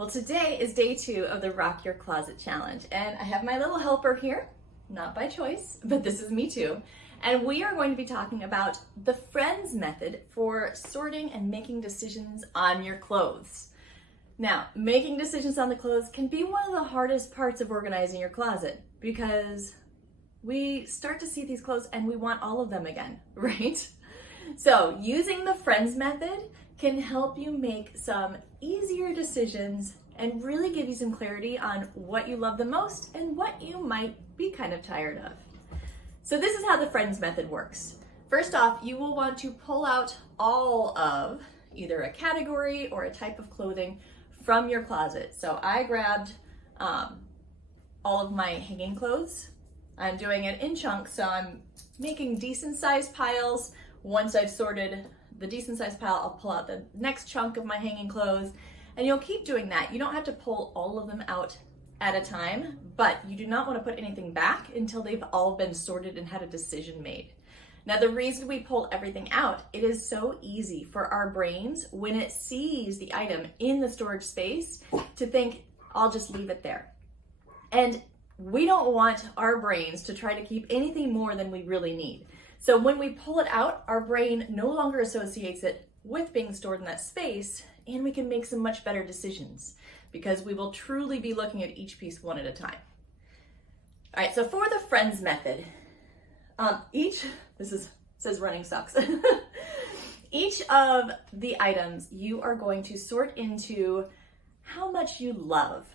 Well, today is day 2 of the Rock Your Closet Challenge, and I have my little helper here, not by choice, but this is me too. And we are going to be talking about the Friends method for sorting and making decisions on your clothes. Now, making decisions on the clothes can be one of the hardest parts of organizing your closet because we start to see these clothes and we want all of them again, right? So using the Friends method can help you make some easier decisions and really give you some clarity on what you love the most and what you might be kind of tired of. So this is how the Friends method works. First off, you will want to pull out all of either a category or a type of clothing from your closet. So I grabbed all of my hanging clothes. I'm doing it in chunks, so I'm making decent sized piles. Once I've sorted the decent sized pile, I'll pull out the next chunk of my hanging clothes, and you'll keep doing that. You don't have to pull all of them out at a time, but you do not want to put anything back until they've all been sorted and had a decision made. Now, the reason we pull everything out, it is so easy for our brains when it sees the item in the storage space to think, I'll just leave it there. And we don't want our brains to try to keep anything more than we really need. So when we pull it out, our brain no longer associates it with being stored in that space, and we can make some much better decisions because we will truly be looking at each piece one at a time. All right, so for the Friends method, says running socks. Each of the items you are going to sort into how much you love.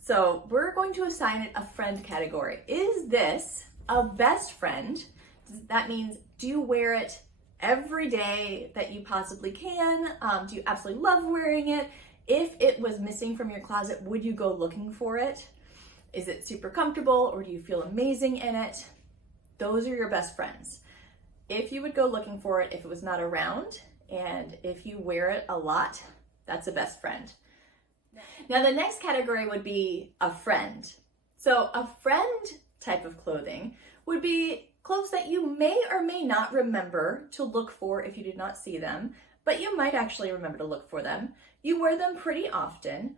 So we're going to assign it a friend category. Is this a best friend? That means, do you wear it every day that you possibly can? Do you absolutely love wearing it? If it was missing from your closet, would you go looking for it? Is it super comfortable, or do you feel amazing in it? Those are your best friends. If you would go looking for it if it was not around, and if you wear it a lot, that's a best friend. Now the next category would be a friend. So a friend type of clothing would be clothes that you may or may not remember to look for if you did not see them, but you might actually remember to look for them. You wear them pretty often,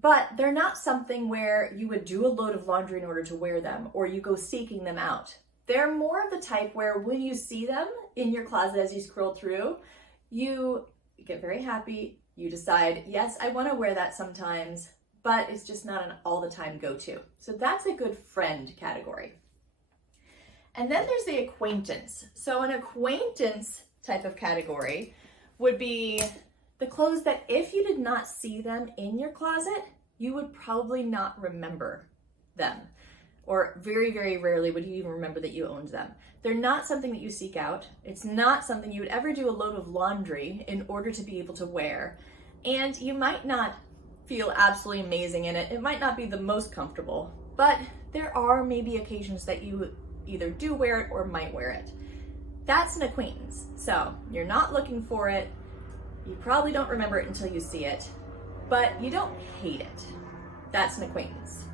but they're not something where you would do a load of laundry in order to wear them, or you go seeking them out. They're more of the type where when you see them in your closet as you scroll through, you get very happy. You decide, yes, I want to wear that sometimes, but it's just not an all the time go-to. So that's a good friend category. And then there's the acquaintance. So an acquaintance type of category would be the clothes that if you did not see them in your closet, you would probably not remember them. Or very, very rarely would you even remember that you owned them. They're not something that you seek out. It's not something you would ever do a load of laundry in order to be able to wear. And you might not feel absolutely amazing in it. It might not be the most comfortable, but there are maybe occasions that you either do wear it or might wear it. That's an acquaintance. So you're not looking for it. You probably don't remember it until you see it, but you don't hate it. That's an acquaintance.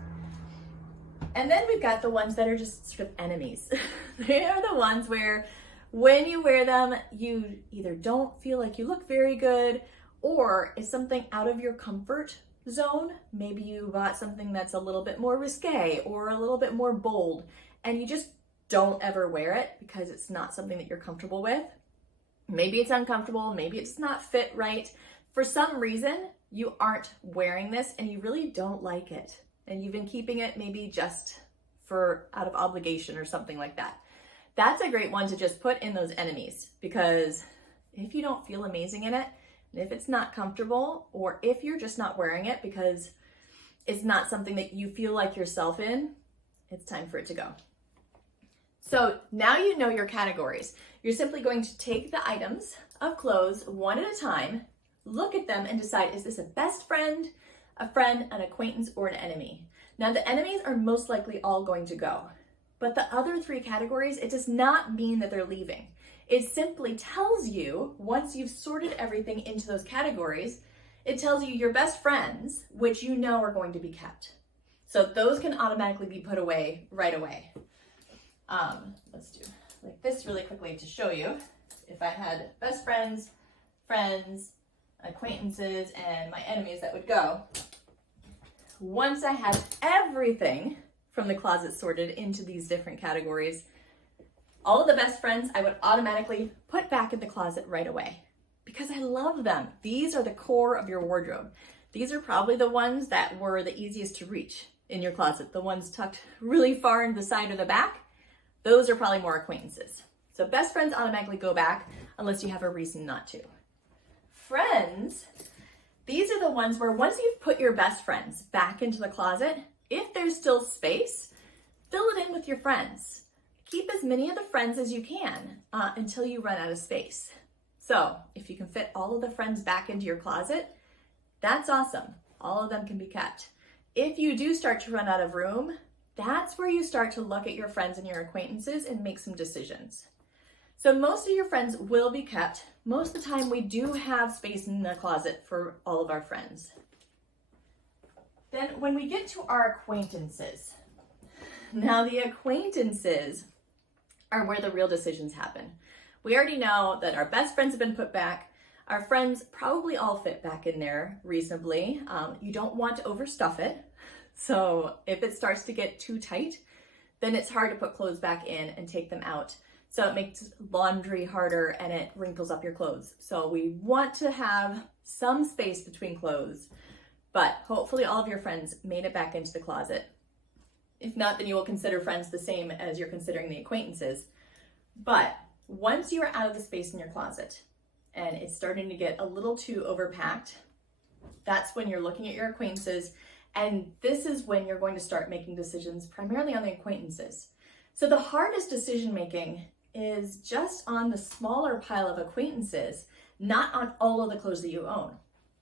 And then we've got the ones that are just sort of enemies. They are the ones where when you wear them, you either don't feel like you look very good, or it's something out of your comfort zone. Maybe you bought something that's a little bit more risque or a little bit more bold, and you just don't ever wear it because it's not something that you're comfortable with. Maybe it's uncomfortable, maybe it's not fit right. For some reason, you aren't wearing this and you really don't like it. And you've been keeping it maybe just for out of obligation or something like that. That's a great one to just put in those enemies, because if you don't feel amazing in it, and if it's not comfortable, or if you're just not wearing it because it's not something that you feel like yourself in, it's time for it to go. So now you know your categories. You're simply going to take the items of clothes one at a time, look at them and decide, is this a best friend, an acquaintance, or an enemy? Now the enemies are most likely all going to go, but the other 3 categories, it does not mean that they're leaving. It simply tells you, once you've sorted everything into those categories, it tells you your best friends, which you know are going to be kept. So those can automatically be put away right away. Let's do like this really quickly to show you. If I had best friends, acquaintances, and my enemies that would go, once I have everything from the closet sorted into these different categories, all of the best friends I would automatically put back in the closet right away because I love them. These are the core of your wardrobe. These are probably the ones that were the easiest to reach in your closet, the ones tucked really far in the side or the back. Those are probably more acquaintances. So best friends automatically go back unless you have a reason not to. Friends, these are the ones where once you've put your best friends back into the closet, if there's still space, fill it in with your friends. Keep as many of the friends as you can until you run out of space. So if you can fit all of the friends back into your closet, that's awesome. All of them can be kept. If you do start to run out of room, that's where you start to look at your friends and your acquaintances and make some decisions. So most of your friends will be kept. Most of the time we do have space in the closet for all of our friends. Then when we get to our acquaintances, now the acquaintances are where the real decisions happen. We already know that our best friends have been put back. Our friends probably all fit back in there reasonably. You don't want to overstuff it. So if it starts to get too tight, then it's hard to put clothes back in and take them out. So it makes laundry harder and it wrinkles up your clothes. So we want to have some space between clothes, but hopefully all of your friends made it back into the closet. If not, then you will consider friends the same as you're considering the acquaintances. But once you are out of the space in your closet and it's starting to get a little too overpacked, that's when you're looking at your acquaintances, and this is when you're going to start making decisions primarily on the acquaintances. So the hardest decision making is just on the smaller pile of acquaintances, not on all of the clothes that you own.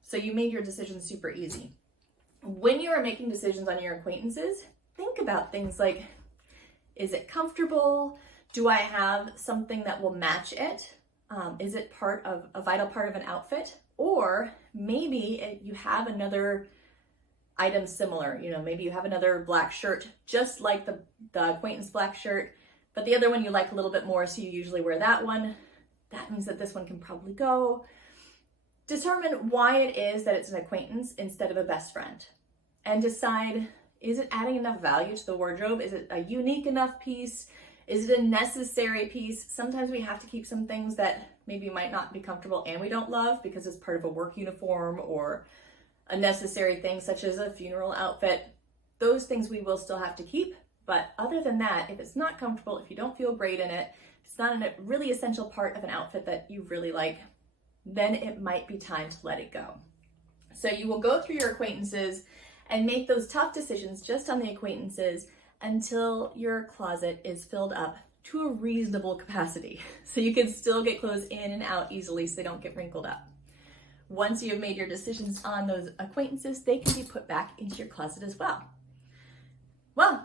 So you made your decisions super easy. When you are making decisions on your acquaintances, think about things like, is it comfortable? Do I have something that will match it? Is it part of a vital part of an outfit? Or maybe you have another item similar, maybe you have another black shirt, just like the acquaintance black shirt, but the other one you like a little bit more, so you usually wear that one. That means that this one can probably go. Determine why it is that it's an acquaintance instead of a best friend, and decide, is it adding enough value to the wardrobe? Is it a unique enough piece? Is it a necessary piece? Sometimes we have to keep some things that maybe might not be comfortable and we don't love because it's part of a work uniform or a necessary thing such as a funeral outfit. Those things we will still have to keep. But other than that, if it's not comfortable, if you don't feel great in it, it's not a really essential part of an outfit that you really like, then it might be time to let it go. So you will go through your acquaintances and make those tough decisions just on the acquaintances until your closet is filled up to a reasonable capacity. So you can still get clothes in and out easily so they don't get wrinkled up. Once you've made your decisions on those acquaintances, they can be put back into your closet as well. Well,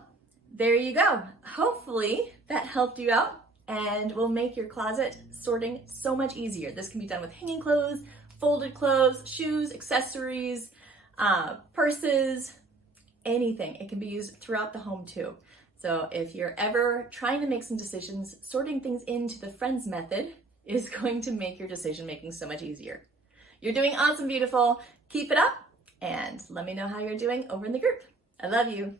there you go. Hopefully that helped you out and will make your closet sorting so much easier. This can be done with hanging clothes, folded clothes, shoes, accessories, purses, anything. It can be used throughout the home too. So if you're ever trying to make some decisions, sorting things into the friends method is going to make your decision making so much easier. You're doing awesome, beautiful. Keep it up and let me know how you're doing over in the group. I love you.